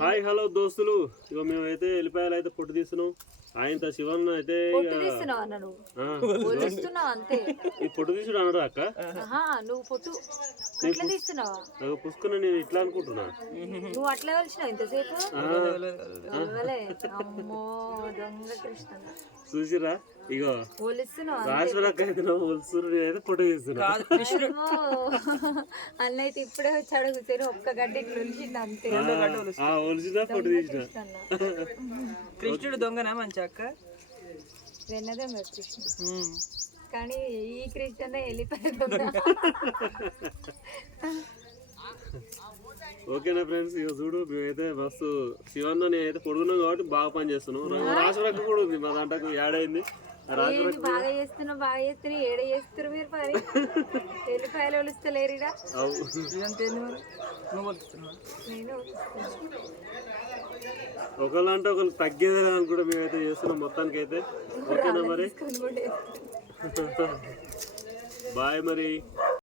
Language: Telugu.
హాయ్ హలో దోస్తులు, ఇక మేమైతే ఎల్లిపాయలు అయితే పొట్టు తీస్తున్నాం. ఆయన శివన్ అయితే ఈ పొట్టు తీసుడు అనడు అక్క. నువ్వు పొట్టు తీస్తున్నావా? పుసుకున్నా నేను ఇట్లా అనుకుంటున్నా. నువ్వు అట్లా కలిసినావు ఇంతసేపు. అమ్మో దొంగ కృష్ణ చూసిరా, ఇగో రాజులక్క అయితే ఒలుస్తురు, నేనైతే పొట్టు తీస్తున్నా. అన్నైతే ఇప్పుడే వచ్చి అడుగుతారు, ఒక్క గడ్డ ఇట్లా ఒలిచింది అంతే. ఒలిచినా పొట్టు తీసిన. కృష్ణుడు దొంగనా మంచి అక్క? వెన్నదే మరి కృష్ణ, కానీ ఈ కృష్ణ వెళ్ళిపోయాడు. ఓకేనా ఫ్రెండ్స్, ఇక చూడు మేమైతే మస్తు శివన్న నేనైతే పొడుగున్నాం కాబట్టి బాగా పని చేస్తున్నాం. రాజులక్క కూడా ఉంది మా దాంట్లో యాడ్ అయింది. బాగా చేస్తున్నావు, బాగా చేస్తున్నా. ఏడ చేస్తారు మీరు పని? ఎల్లిపాయలు ఒలుస్తలేరుగా. నేను ఒకళ్ళు అంటే ఒకళ్ళు తగ్గేదే అనుకుంటా మేమైతే చేస్తున్నాం మొత్తానికి అయితే. ఓకేనా మరి, బాయ్ మరి.